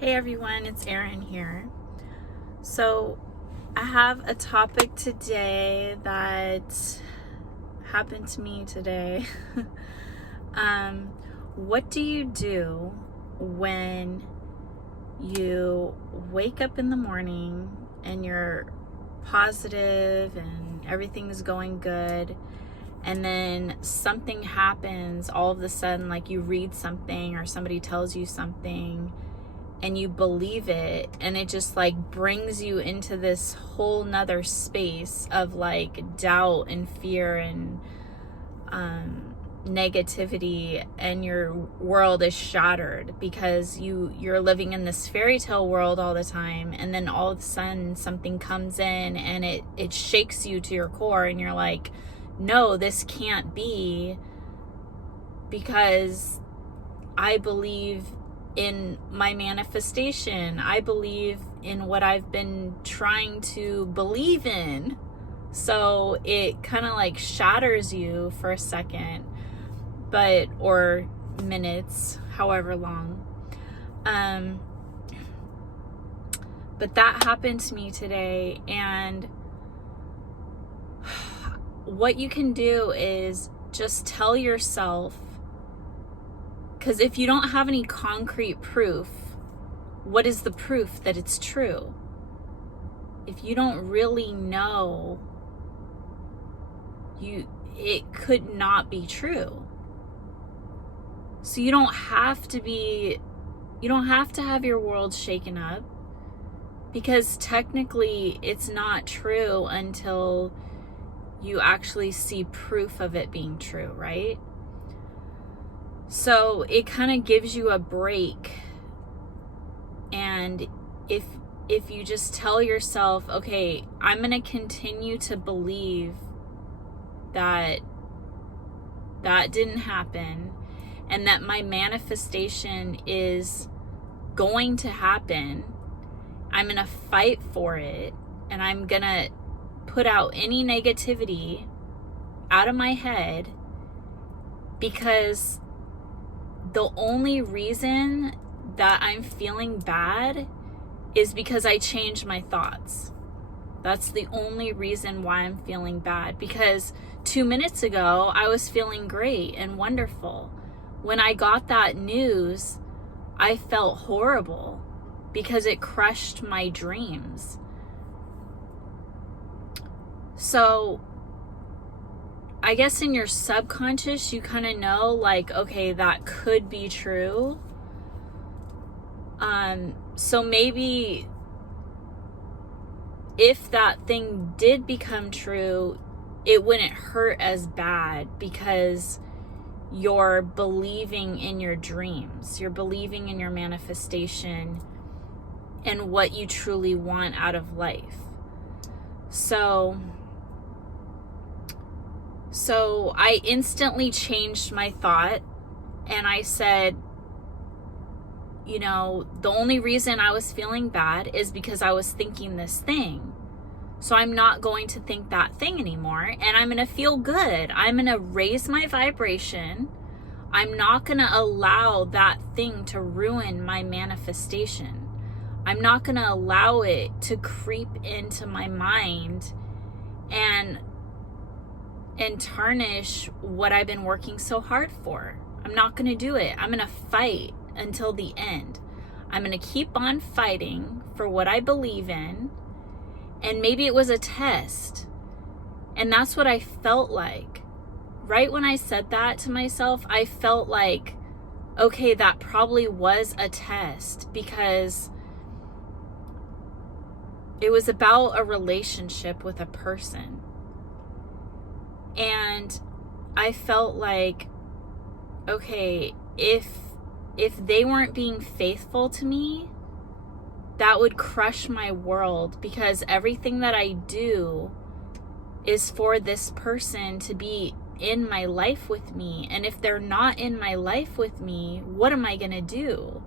Hey everyone, it's Erin here. So, I have a topic today that happened to me today. What do you do when you wake up in the morning and you're positive and everything's going good, and then something happens all of a sudden, like you read something or somebody tells you something and you believe it, and it just like brings you into this whole nother space of like doubt and fear and negativity, and your world is shattered because you're living in this fairy tale world all the time, and then all of a sudden something comes in and it shakes you to your core, and you're like, no, this can't be, because I believe in my manifestation. I believe in what I've been trying to believe in. So it kind of like shatters you for a second, or minutes, however long. But that happened to me today, and what you can do is just tell yourself, because if you don't have any concrete proof, what is the proof that it's true? If you don't really know, it could not be true. So you don't have to have your world shaken up, because technically it's not true until you actually see proof of it being true, right? So it kind of gives you a break. And if you just tell yourself, okay, I'm going to continue to believe that didn't happen, and that my manifestation is going to happen. I'm going to fight for it, and I'm going to put out any negativity out of my head, because the only reason that I'm feeling bad is because I changed my thoughts. That's the only reason why I'm feeling bad, because 2 minutes ago I was feeling great and wonderful. When I got that news, I felt horrible because it crushed my dreams. So I guess in your subconscious, you kind of know, like, okay, that could be true. So maybe if that thing did become true, it wouldn't hurt as bad, because you're believing in your dreams. You're believing in your manifestation and what you truly want out of life. So I instantly changed my thought, and I said, the only reason I was feeling bad is because I was thinking this thing. So I'm not going to think that thing anymore, and I'm going to feel good. I'm going to raise my vibration. I'm not going to allow that thing to ruin my manifestation. I'm not going to allow it to creep into my mind and tarnish what I've been working so hard for. I'm not going to do it. I'm going to fight until the end. I'm going to keep on fighting for what I believe in. And maybe it was a test. And that's what I felt like. Right when I said that to myself, I felt like, okay, that probably was a test, because it was about a relationship with a person. And I felt like, okay, if they weren't being faithful to me, that would crush my world, because everything that I do is for this person to be in my life with me. And if they're not in my life with me, what am I going to do?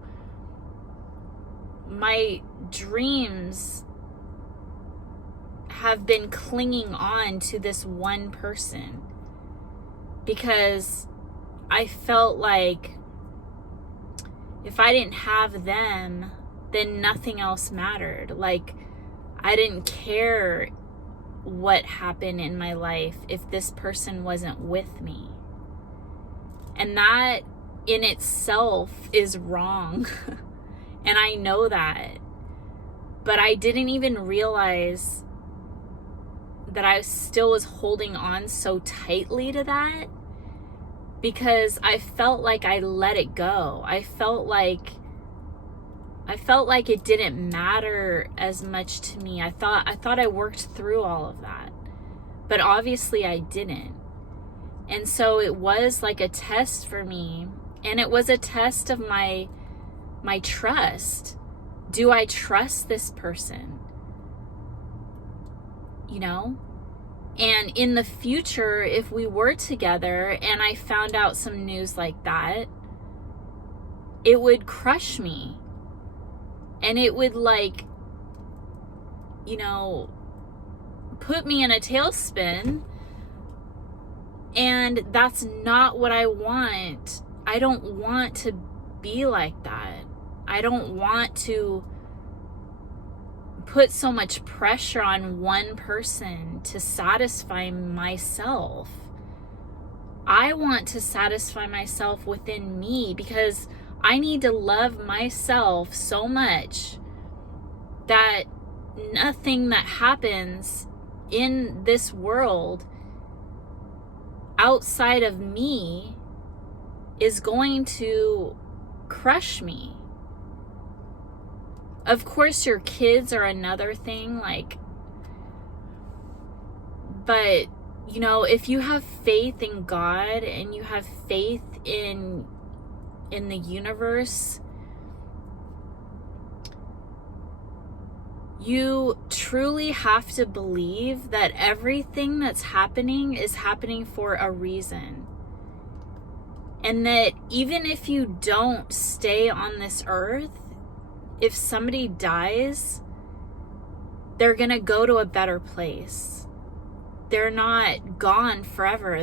My dreams have been clinging on to this one person, because I felt like if I didn't have them, then nothing else mattered. Like, I didn't care what happened in my life if this person wasn't with me. And that in itself is wrong. And I know that. But I didn't even realize that I still was holding on so tightly to that, because I felt like I let it go. I felt like it didn't matter as much to me. I thought I worked through all of that. But obviously I didn't. And so it was like a test for me, and it was a test of my trust. Do I trust this person? You know? And in the future, if we were together and I found out some news like that, it would crush me. And it would, like, you know, put me in a tailspin. And that's not what I want. I don't want to be like that. I don't want to put so much pressure on one person to satisfy myself. I want to satisfy myself within me, because I need to love myself so much that nothing that happens in this world outside of me is going to crush me. Of course, your kids are another thing, like, but, you know, if you have faith in God and you have faith in the universe, you truly have to believe that everything that's happening is happening for a reason. And that even if you don't stay on this earth, if somebody dies, they're gonna go to a better place. They're not gone forever.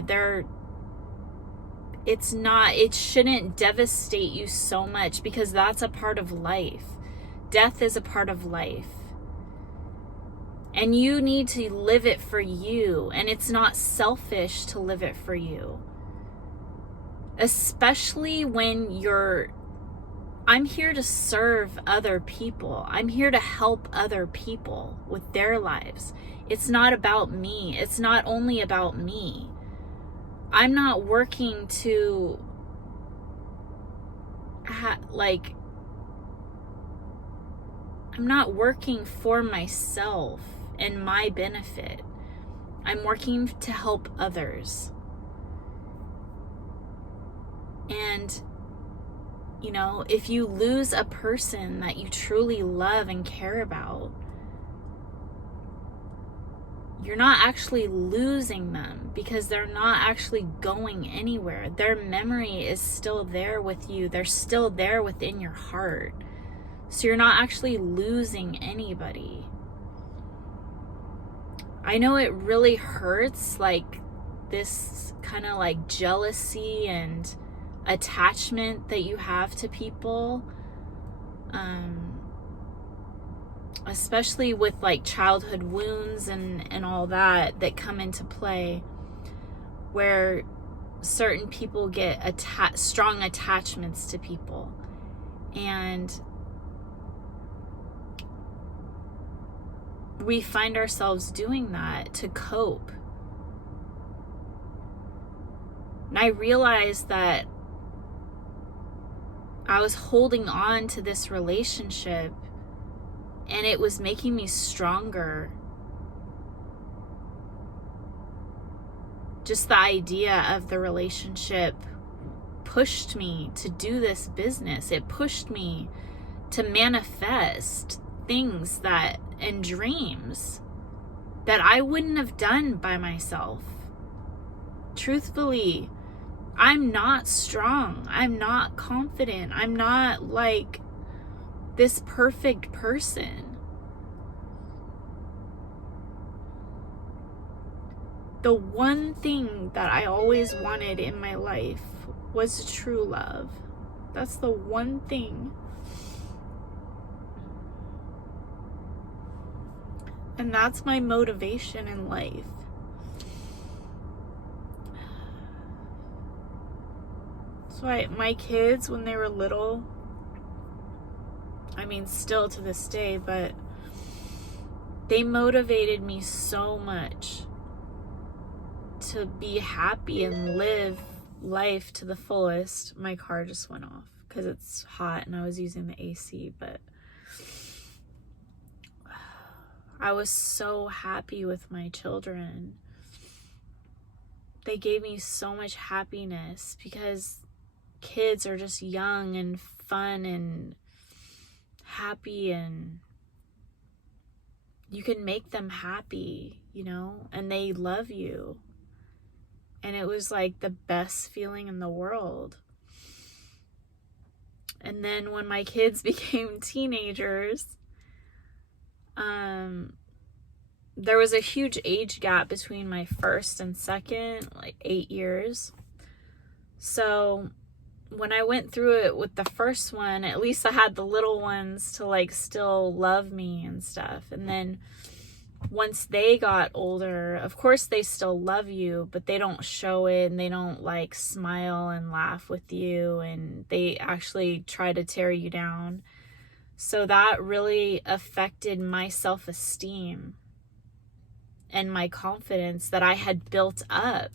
It shouldn't devastate you so much, because that's a part of life. Death is a part of life. And you need to live it for you. And it's not selfish to live it for you. Especially when I'm here to serve other people. I'm here to help other people with their lives. It's not about me. It's not only about me. I'm not working to, I'm not working for myself and my benefit. I'm working to help others. And, you know, if you lose a person that you truly love and care about, you're not actually losing them, because they're not actually going anywhere. Their memory is still there with you. They're still there within your heart. So you're not actually losing anybody. I know it really hurts, like this kind of like jealousy and attachment that you have to people, especially with like childhood wounds and all that come into play, where certain people get strong attachments to people, and we find ourselves doing that to cope. And I realized that I was holding on to this relationship, and it was making me stronger. Just the idea of the relationship pushed me to do this business. It pushed me to manifest things and dreams that I wouldn't have done by myself. Truthfully, I'm not strong. I'm not confident. I'm not like this perfect person. The one thing that I always wanted in my life was true love. That's the one thing. And that's my motivation in life. So my kids, when they were little, I mean, still to this day, but they motivated me so much to be happy and live life to the fullest. My car just went off because it's hot and I was using the AC, but I was so happy with my children. They gave me so much happiness because kids are just young and fun and happy, and you can make them happy, you know, and they love you. And it was like the best feeling in the world. And then when my kids became teenagers, there was a huge age gap between my first and second, like 8 years. So when I went through it with the first one, at least I had the little ones to like still love me and stuff. And then once they got older, of course they still love you, but they don't show it, and they don't like smile and laugh with you, and they actually try to tear you down. So that really affected my self-esteem and my confidence that I had built up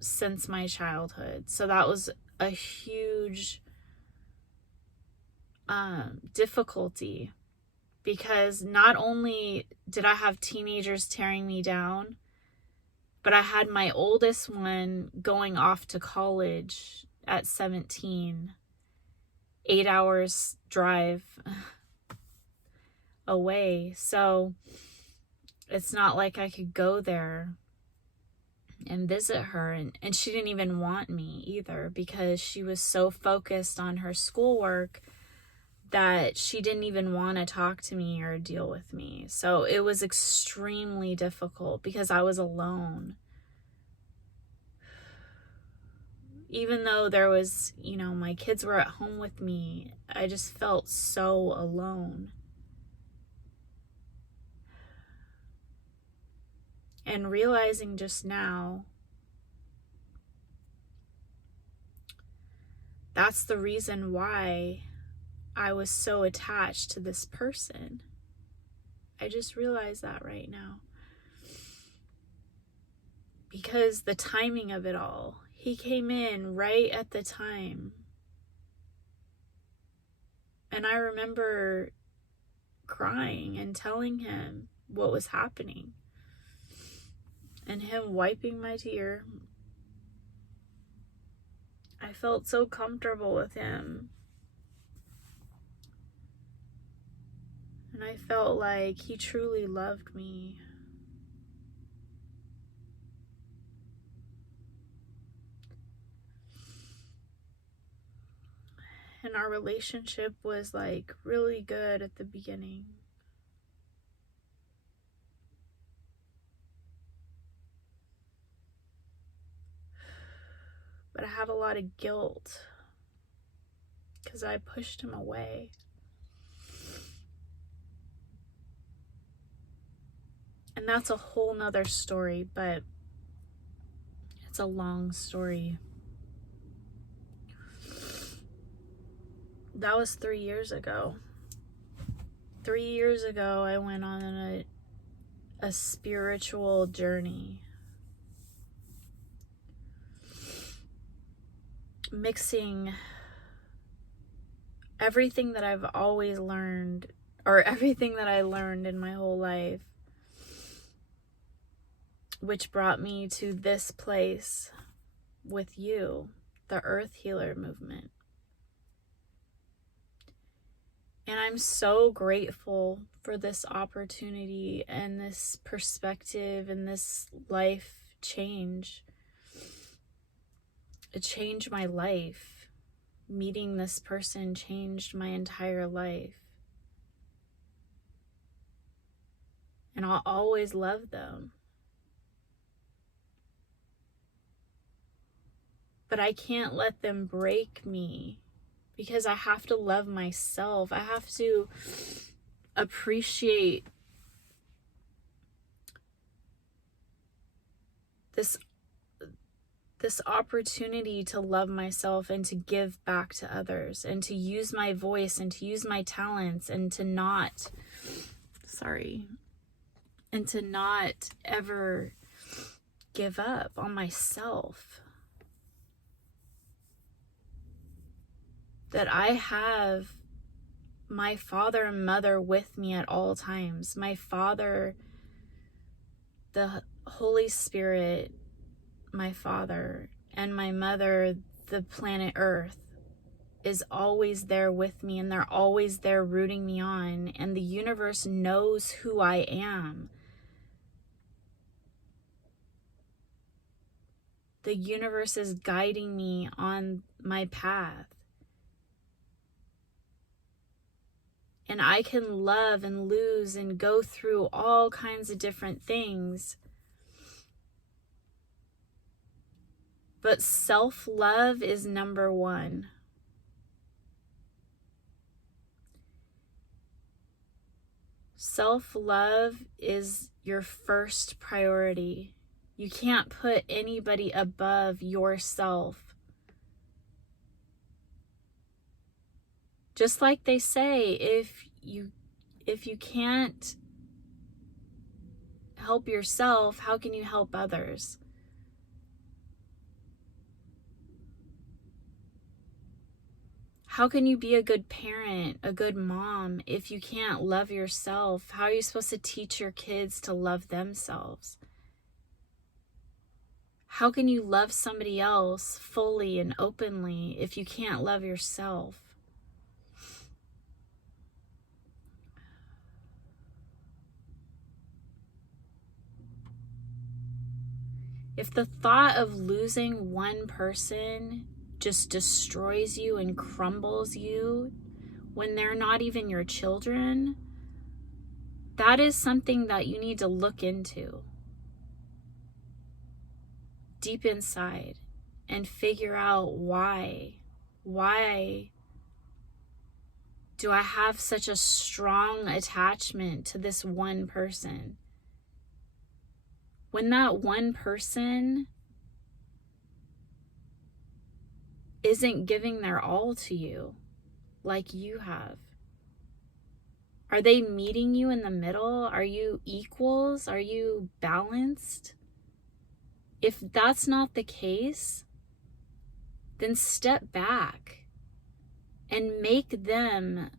since my childhood. So that was a huge difficulty, because not only did I have teenagers tearing me down, but I had my oldest one going off to college at 17, 8 hours drive away. So it's not like I could go there and visit her. And she didn't even want me either, because she was so focused on her schoolwork that she didn't even want to talk to me or deal with me. So it was extremely difficult because I was alone. Even though there was, you know, my kids were at home with me, I just felt so alone. And realizing just now, that's the reason why I was so attached to this person. I just realized that right now. Because the timing of it all, he came in right at the time. And I remember crying and telling him what was happening, and him wiping my tear. I felt so comfortable with him. And I felt like he truly loved me. And our relationship was like really good at the beginning. But I have a lot of guilt because I pushed him away. And that's a whole nother story, but it's a long story. That was 3 years ago. 3 years ago, I went on a spiritual journey, mixing everything that I've always learned, or everything that I learned in my whole life, which brought me to this place with you, the Earth Healer movement. And I'm so grateful for this opportunity and this perspective and this life change. It changed my life. Meeting this person changed my entire life. And I'll always love them. But I can't let them break me, because I have to love myself. I have to appreciate this opportunity to love myself and to give back to others and to use my voice and to use my talents and to not ever give up on myself. That I have my father and mother with me at all times. My father, the Holy Spirit, my father, and my mother, the planet Earth, is always there with me, and they're always there rooting me on, and the universe knows who I am. The universe is guiding me on my path. And I can love and lose and go through all kinds of different things. But self-love is number one. Self-love is your first priority. You can't put anybody above yourself. Just like they say, if you can't help yourself, how can you help others? How can you be a good parent, a good mom, if you can't love yourself? How are you supposed to teach your kids to love themselves? How can you love somebody else fully and openly if you can't love yourself? If the thought of losing one person just destroys you and crumbles you when they're not even your children, that is something that you need to look into deep inside and figure out why. Why do I have such a strong attachment to this one person? When that one person isn't giving their all to you like you have. Are they meeting you in the middle? Are you equals? Are you balanced? If that's not the case, then step back and make them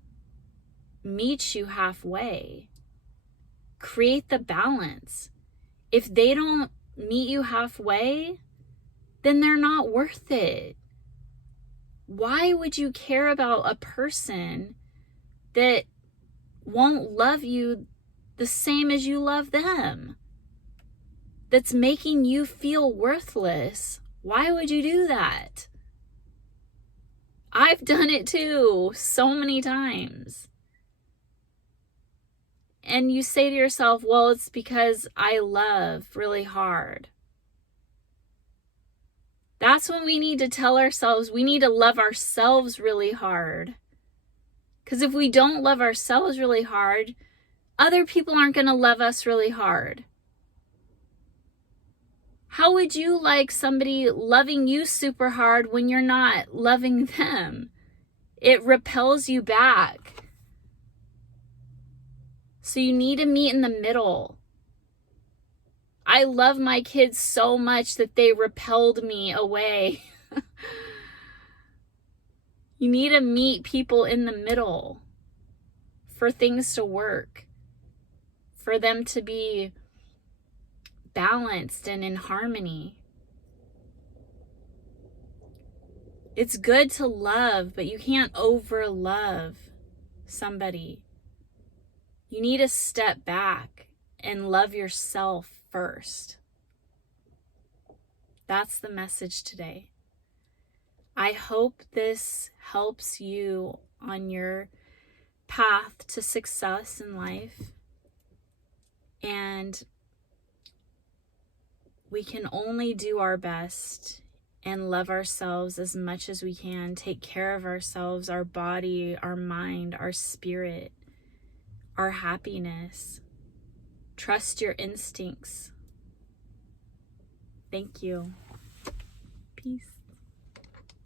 meet you halfway. Create the balance. If they don't meet you halfway, then they're not worth it. Why would you care about a person that won't love you the same as you love them? That's making you feel worthless. Why would you do that? I've done it too, so many times. And you say to yourself, well, it's because I love really hard. That's when we need to tell ourselves we need to love ourselves really hard. Because if we don't love ourselves really hard, other people aren't going to love us really hard. How would you like somebody loving you super hard when you're not loving them? It repels you back. So you need to meet in the middle. I love my kids so much that they repelled me away. You need to meet people in the middle for things to work, for them to be balanced and in harmony. It's good to love, but you can't over love somebody. You need to step back and love yourself first. That's the message today. I hope this helps you on your path to success in life. And we can only do our best and love ourselves as much as we can. Take care of ourselves, our body, our mind, our spirit, our happiness. Trust your instincts. Thank you. Peace.